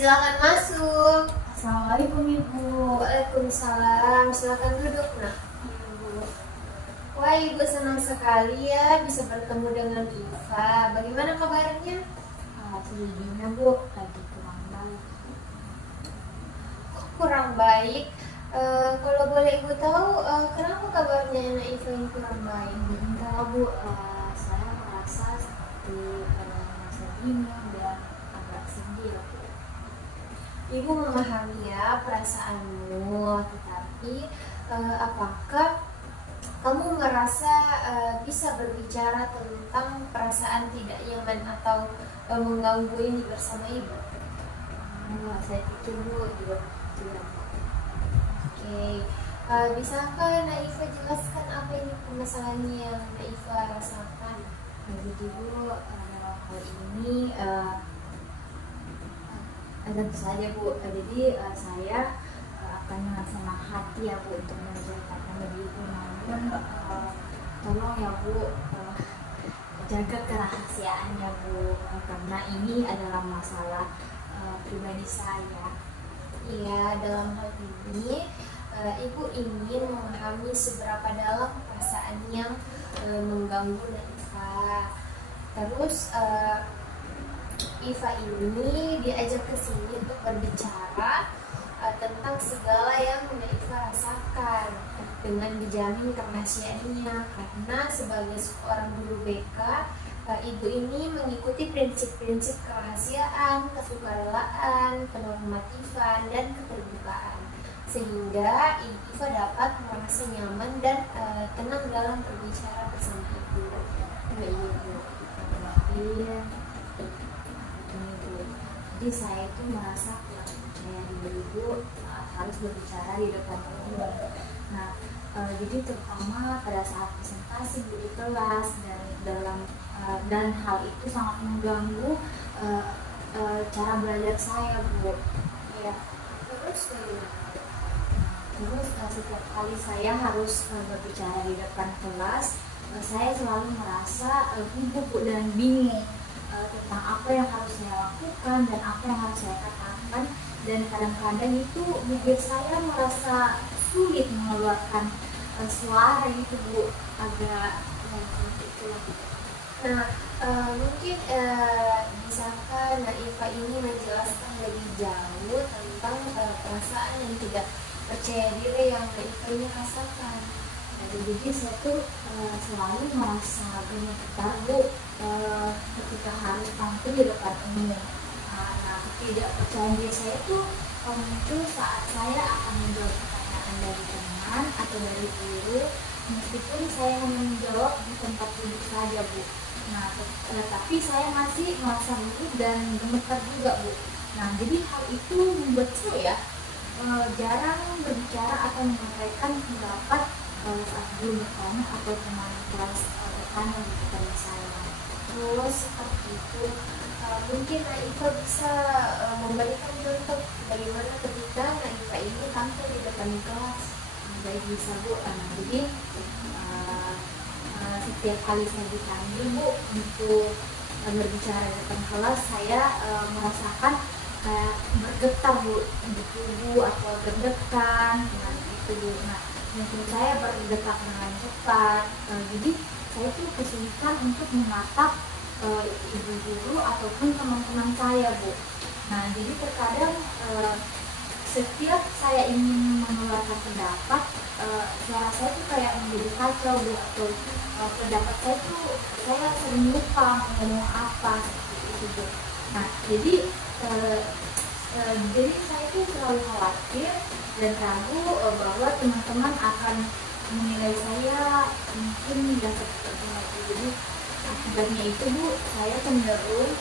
Silakan masuk. Assalamualaikum Ibu. Waalaikumsalam. Silakan duduk, Nak. Ibu. Wah, Ibu senang sekali ya bisa bertemu dengan Iva. Bagaimana kabarnya? Sejujurnya Bu lagi kurang baik. Kok kurang baik? Kalau boleh Ibu tahu, kenapa kabarnya anak Iva ini kurang baik? Enggak Bu, saya merasa seperti merasa bingung dan agak sedih Bu. Ibu memahami ya perasaanmu, tetapi apakah kamu merasa bisa berbicara tentang perasaan tidak nyaman atau mengganggu ini bersama Ibu? Saya pikir Bu juga tidak. Oke, bisakah Naifa jelaskan apa ini permasalahan yang Naifa rasakan? Jadi Bu, dalam hal ini tentu saja Bu, jadi saya akan dengan senang hati ya Bu untuk menceritakan lebih Ibu, namun tolong ya Bu jaga kerahasiaannya Bu, karena ini adalah masalah pribadi saya. Iya, dalam hal ini Ibu ingin memahami seberapa dalam perasaan yang mengganggu Naifa. Terus Iva ini diajak ke sini untuk berbicara tentang segala yang Naifa rasakan dengan dijamin kerahasiaannya, karena sebagai seorang guru BK, Ibu ini mengikuti prinsip-prinsip kerahasiaan, kesukarelaan, penormatifan, dan keterbukaan, sehingga Iva dapat merasa nyaman dan tenang dalam berbicara bersama Ibu. Iya. Jadi saya itu merasa kurang percaya diri Bu, harus berbicara di depan umum. Nah, jadi terutama pada saat presentasi Bu di kelas dan hal itu sangat mengganggu cara belajar saya Bu. Ya, terus Terus setiap kali saya harus berbicara di depan kelas, saya selalu merasa gugup Bu, dan bingung tentang apa yang harus saya lakukan dan apa yang harus saya katakan, dan kadang-kadang itu bibir saya merasa sulit mengeluarkan suara itu Bu, agak seperti itu. Nah, mungkin bisakah Naifa ini menjelaskan lebih jauh tentang perasaan yang tidak percaya diri yang Naifa ini rasakan? Jadi saya tuh selalu merasa gemetar Bu ketika harus tampil di depan umum. Nah, ketidakpercayaan diri saya tuh muncul saat saya akan menjawab pertanyaan dari teman atau dari guru, meskipun saya hanya menjawab di tempat duduk saja Bu. Nah, tapi saya masih merasa gugup dan gemetar juga Bu. Nah, jadi hal itu membuat saya jarang berbicara atau menyampaikan pendapat saat guru bertanya atau teman kelas bertanya kepada saya. Terus seperti itu, mungkin Naifa bisa memberikan contoh bagaimana ketika Naifa ini tampil di depan kelas. Baik, bisa Bu. Jadi setiap kali saya dipanggil Bu untuk berbicara di depan kelas, saya merasakan kayak bergetar Bu di tubuh atau deg-degan itu Bu. Nah, mungkin saya berdetak dengan cepat, jadi saya tuh kesulitan untuk menatap ibu guru ataupun teman-teman saya Bu. Nah, jadi terkadang setiap saya ingin mengeluarkan pendapat, suara saya tuh kayak menjadi kacau Bu, atau pendapat saya tuh saya sering lupa ngomong apa seperti itu Bu. Nah, jadi saya tuh selalu khawatir dan ragu bahwa teman-teman akan menilai saya mungkin tidak seperti itu. Jadi akibatnya itu Bu, saya cenderung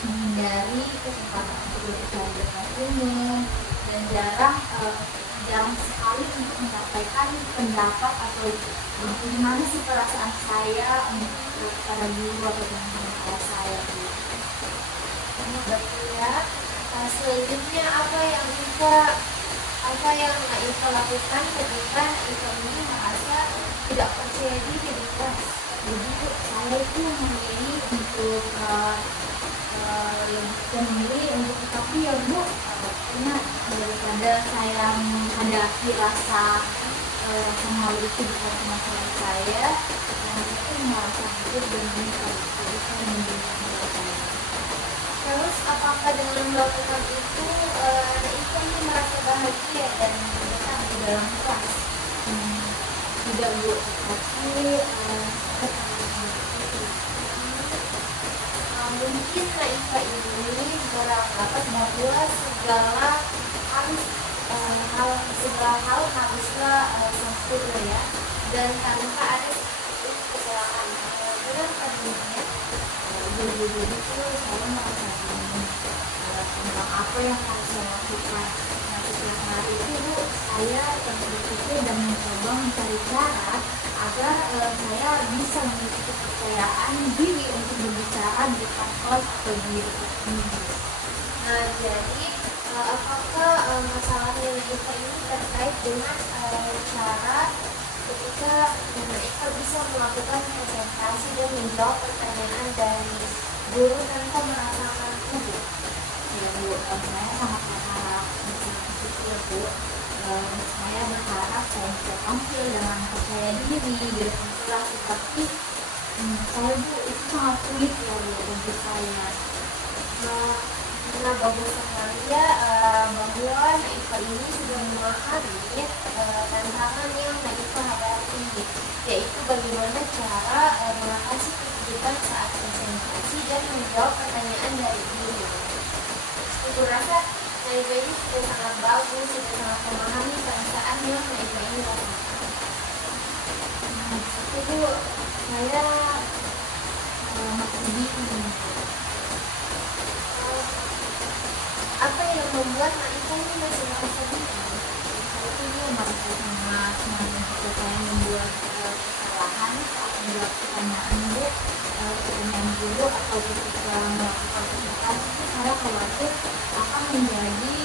menghindari kesempatan untuk berbicara di depan umum dan jarang sekali untuk menyampaikan pendapat atau bagaimana sih perasaan saya kepada guru atau teman-teman saya Bu. Berarti ya, selanjutnya apa yang Naifa lakukan ketika Naifa ini merasa tidak percaya diri di kelas? Jadi saya itu memilih untuk memilih untuk tetap tapi ya Bu, karena daripada saya menghadapi rasa malu itu di teman-teman saya, dan saya merasa hancur dan menyesal saya menjadi saya. Terus apakah dengan melakukan itu anak Iva ini merasa bahagia dan betah di dalam kelas? Tidak Bu, tapi Mungkin Kak Iva ini beranggapan bahwa segala hal haruslah sempurna ya, dan tanpa ada kesalahan. Benar kan ya? Jadi itu saya merasa bingung tentang apa yang harus saya lakukan. Nah, setiap hari itu Bu, saya terus berpikir dan mencoba mencari cara agar saya bisa memiliki kepercayaan diri untuk berbicara di depan kelas atau di depan umum. Nah, jadi apakah masalah yang Iva ini terkait dengan cara ketika Iva bisa melakukan presentasi dan menjawab pertanyaan dari guru tanpa merasakan guru? Ya Bu, saya sangat berharap bisa itu ya Bu. Saya berharap saya bisa tampil dengan percaya diri di depan kelas, tetapi saya Bu, itu sangat sulit ya Bu bagi saya. Nah, bagus sekali ya bahwa Naifa ini sudah memahami tantangan yang Naifa hadapi, yaitu bagaimana cara mengatasi kesulitan saat presentasi dan menjawab pertanyaan dari guru. Aku rasa Naifa ini sudah sangat bagus, sudah sangat memahami perasaan yang Naifa ini rasakan. Itu saya masih bingung. Apa yang membuat Naifa ini masih merasa bingung? Itu dia merasa sangat jika saya membuat kesalahan saat menjawab pertanyaan guru atau ketika melakukan presentasi, saya khawatir akan menjadi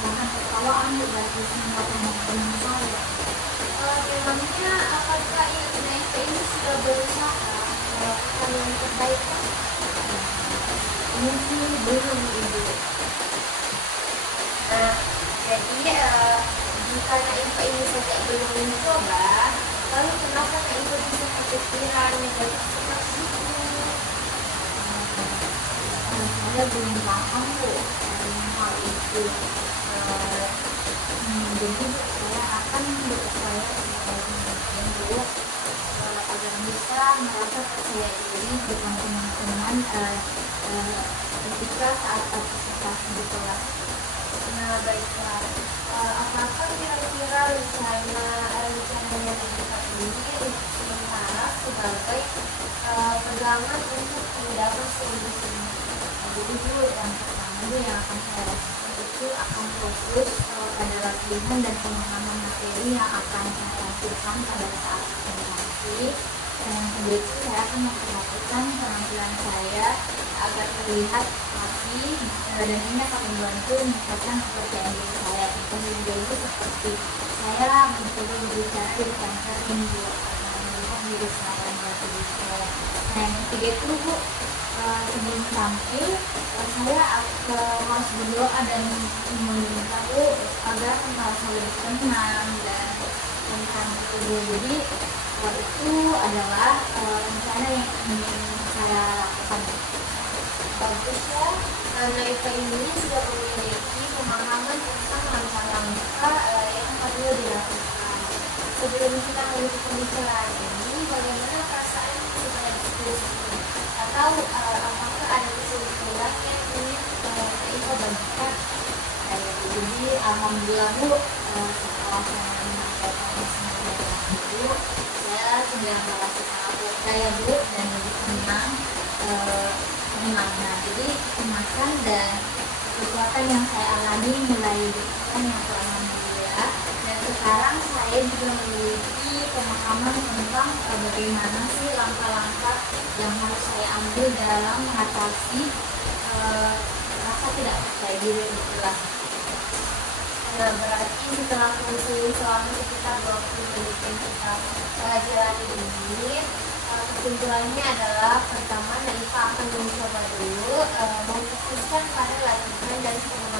bahan tertawaan bagi semua teman-teman saya. Memangnya apakah yang Naifa ini sudah berusaha melakukan yang terbaik? Ini sih belum Ibu. Nah, jadi jika Naifa ini saja belum mencoba, lalu kenapa Naifa bisa kepikiran negatif seperti itu? Saya belum paham Bu hal itu. Jadi saya akan berupaya dulu agar bisa merasa percaya diri dengan teman-teman ketika saat partisipasi di kelas. Nah, baiklah. Apakah kira-kira rencananya Naifa ini untuk sementara sebagai pegangan untuk mendapat solusi? Jadi dulu yang pertama yang akan saya lakukan itu akan fokus pada latihan dan pemahaman materi yang akan saya tampilkan pada saat presentasi. Dan yang kedua itu saya akan memperhatikan penampilan saya agar terlihat rapi, dan ini akan membantu meningkatkan kepercayaan diri saya. Contohnya itu seperti saya mencoba berbicara di depan cermin melihat diri saya yang lebih saya. Nah, yang ketiga itu Bu, sebelum tampil saya harus berdoa dan meminta agar merasa lebih tenang dan tentang itu. Jadi itu adalah rencana yang ingin saya lakukan. Bagus ya, Naifa ini sudah memiliki pemahaman tentang langkah-langkah yang perlu dilakukan. Sebelum kita menutup pembicaraan ini, bagaimana perasaan setelah diskusi? Atau apakah ada kesulitan yang ingin Naifa bagikan? Jadi alhamdulillah Bu, setelah saya menyampaikan semuanya itu, saya sudah merasa sangat percaya Bu dan lebih tenang. Nah, jadi kecemasan dan kekuatan yang saya alami mulai berkurang yang perlahan-lahan, dan sekarang saya juga memiliki pemahaman tentang bagaimana sih langkah-langkah yang harus saya ambil dalam mengatasi rasa tidak percaya diri di kelas. Nah, berarti setelah konseling selama sekitar 20 menit yang kita jalani ini, kesimpulannya adalah pertama Naifa akan mencoba dulu memfokuskan pada latihan dan pengembangan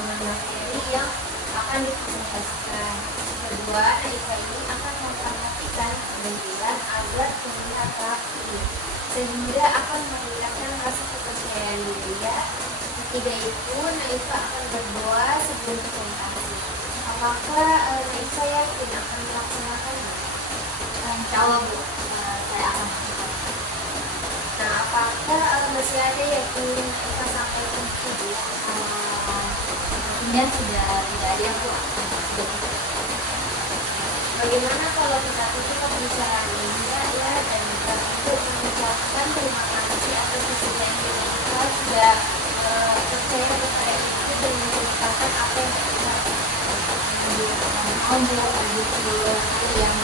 akan dipresentasikan. Kedua, Naifah ini akan memperhatikan penampilan agar terlihat rapi, sehingga akan meningkatkan rasa kepercayaan diri ya. Ketiga itu, Naifah akan berdoa sebelum presentasi. Apakah Naifah yakin akan melaksanakannya? Insya Allah Bu, saya akan melakukan. Nah, apakah masih ada yakin Naifah sampai ke situ? Sepertinya sudah tidak ada Bu. Bagaimana kalau kita tutup pembicaraan ini ya, dan kita untuk mengucapkan terima kasih atas kesediaan kita sudah percaya kepada itu dan menceritakan apa yang kita rasakan. Begitu yang